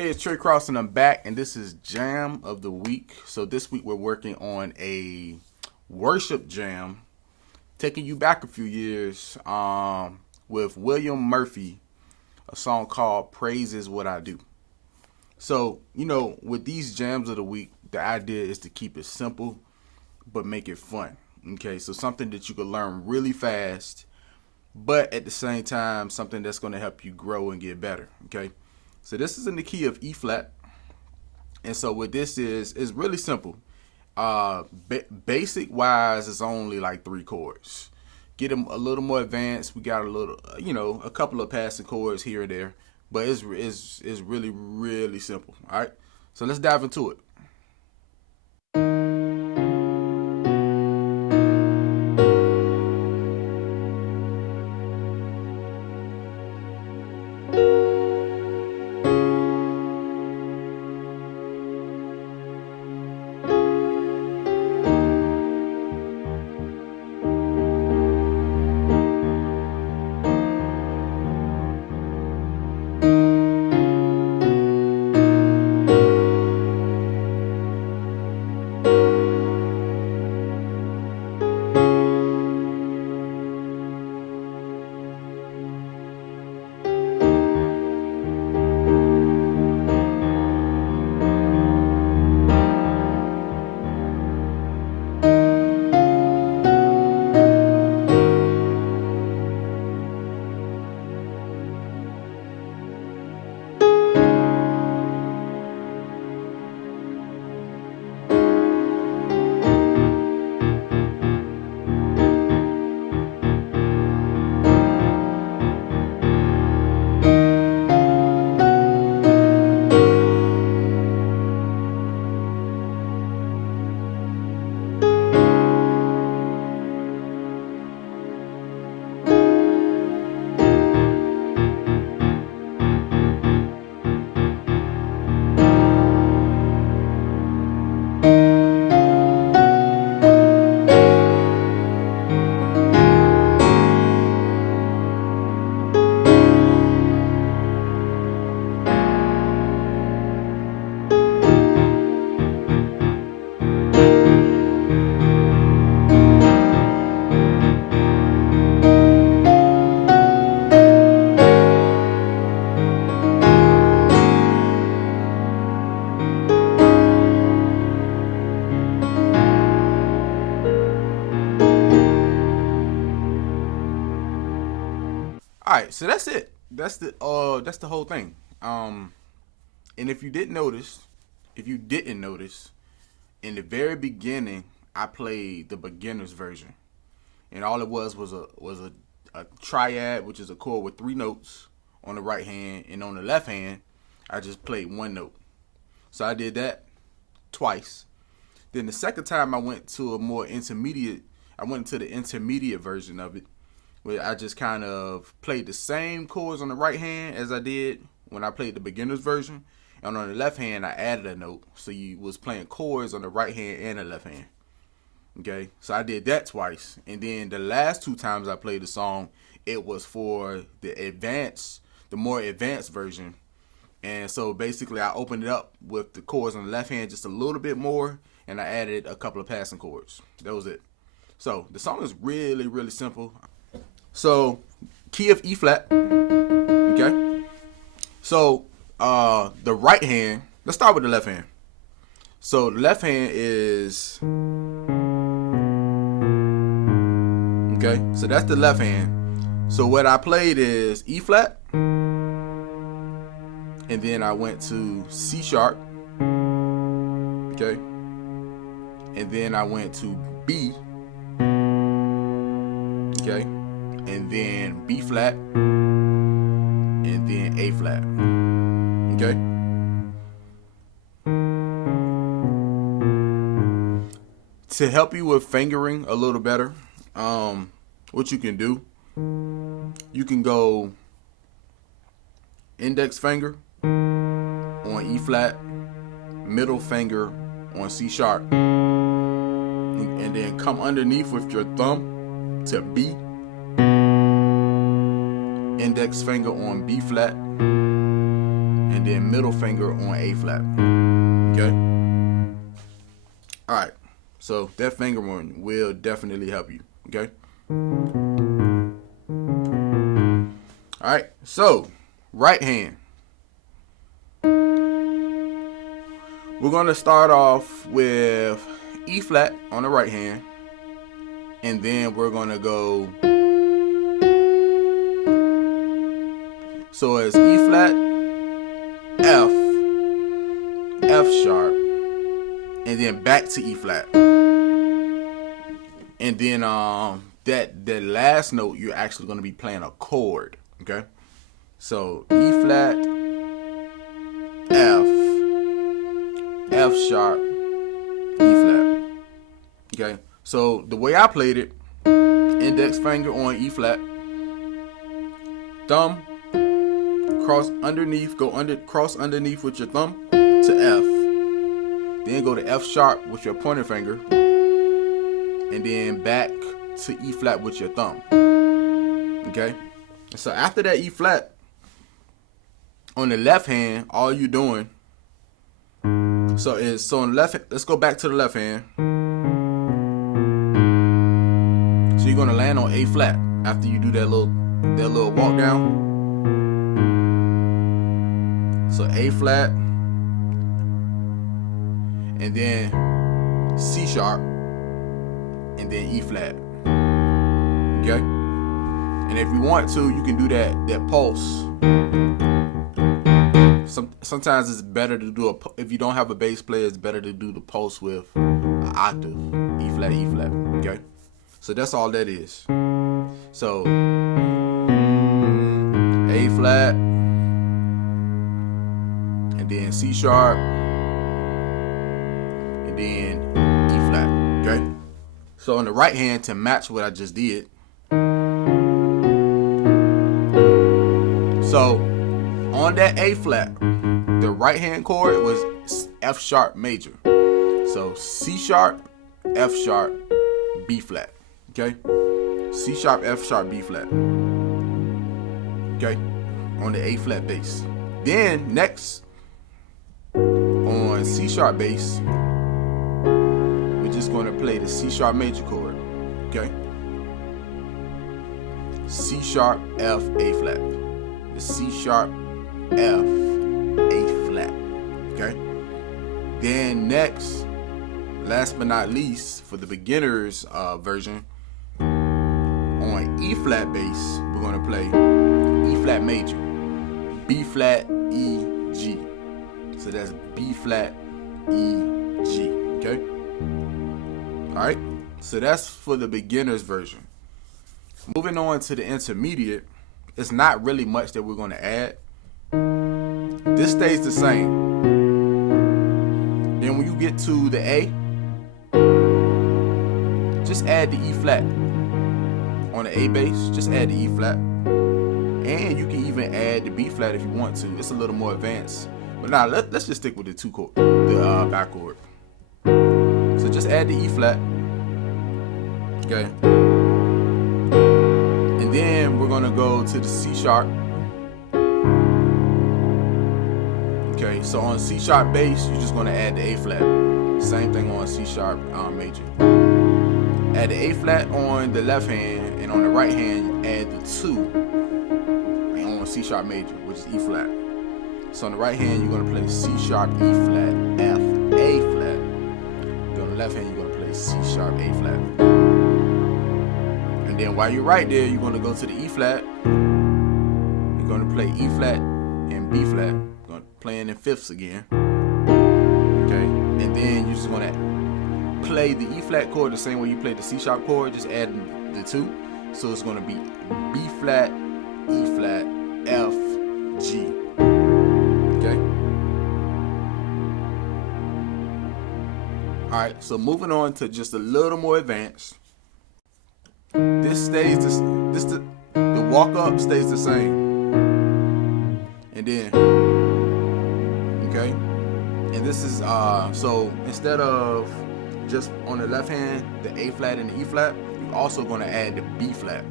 Hey, it's Trey Cross and I'm back, and this is Jam of the Week. So this week we're working on a worship jam, taking you back a few years with William Murphy, a song called Praise Is What I Do. So, with these jams of the week, the idea is to keep it simple, but make it fun. Okay, so something that you can learn really fast, but at the same time, something that's going to help you grow and get better. Okay, so this is in the key of E flat, and so what this is really simple. Basic wise, it's only like 3 chords. Get them a little more advanced. We got a little, a couple of passing chords here and there, but it's really really simple. All right, so let's dive into it. All right, so that's it. That's the whole thing. And if you didn't notice, in the very beginning, I played the beginner's version, and all it was a triad, which is a chord with 3 notes on the right hand, and on the left hand, I just played 1 note. So I did that twice. Then the second time I went to a more intermediate. I went to the intermediate version of it, where I just kind of played the same chords on the right hand as I did when I played the beginner's version. And on the left hand, I added a note. So you was playing chords on the right hand and the left hand. Okay, so I did that twice. And then the last 2 times I played the song, it was for the more advanced version. And so basically I opened it up with the chords on the left hand just a little bit more, and I added a couple of passing chords. That was it. So the song is really, really simple. So key of E flat. Okay. So the right hand, let's start with the left hand. So the left hand is, okay, so that's the left hand. So what I played is E flat, and then I went to C sharp, okay, and then I went to B, okay, and then B flat, and then A flat, okay. To help you with fingering a little better, what you can do, you can go index finger on E flat, middle finger on C sharp, and then come underneath with your thumb to B, index finger on B flat, and then middle finger on A flat. Okay. All right. So that fingering will definitely help you. Okay. All right. So right hand. We're gonna start off with E flat on the right hand, and then we're gonna go. So it's E flat, F, F sharp, and then back to E flat. And then that last note, you're actually going to be playing a chord. Okay? So E flat, F, F sharp, E flat. Okay? So the way I played it, index finger on E flat, thumb, cross underneath, cross underneath with your thumb to F. Then go to F sharp with your pointer finger. And then back to E flat with your thumb. Okay? So after that E flat, on the left hand, all you doing, so on the left, let's go back to the left hand. So you're gonna land on A flat after you do that little walk down. So A flat, and then C sharp, and then E flat. Okay? And if you want to, you can do that pulse. Sometimes it's better to do if you don't have a bass player, it's better to do the pulse with an octave. E flat, E flat. Okay? So that's all that is. So A flat, and then C sharp, and then E flat. Okay? So on the right hand, to match what I just did, so on that A flat, the right hand chord was F sharp major. So C sharp, F sharp, B flat. Okay? C sharp, F sharp, B flat. Okay? On the A flat bass. Then next, on C sharp bass, we're just going to play the C sharp major chord. Okay? C sharp, F, A flat. The C sharp, F, A flat. Okay? Then next, last but not least, for the beginners version, on E flat bass, we're going to play E flat major, B flat, E, G. So that's B flat, E, G. Okay? Alright? So that's for the beginner's version. Moving on to the intermediate, it's not really much that we're going to add. This stays the same. Then when you get to the A, just add the E flat. On the A bass, just add the E flat. And you can even add the B flat if you want to. It's a little more advanced. But now let's just stick with the back chord. So just add the E flat. Okay. And then we're gonna go to the C sharp. Okay, so on C sharp bass, you're just gonna add the A flat. Same thing on C sharp major. Add the A flat on the left hand, and on the right hand, add the 2 on C sharp major, which is E flat. So on the right hand, you're gonna play C sharp, E flat, F, A flat. Then on the left hand, you're gonna play C sharp, A flat. And then while you're right there, you're gonna go to the E flat. You're gonna play E flat and B flat. Playing in fifths again. Okay, and then you're just gonna play the E flat chord the same way you play the C sharp chord, just adding the 2. So it's gonna be B flat, E flat, F, G. Okay. All right. So moving on to just a little more advanced. This stays the walk up stays the same, and then. Okay, and this is so instead of just on the left hand the A flat and the E flat, you're also going to add the B flat.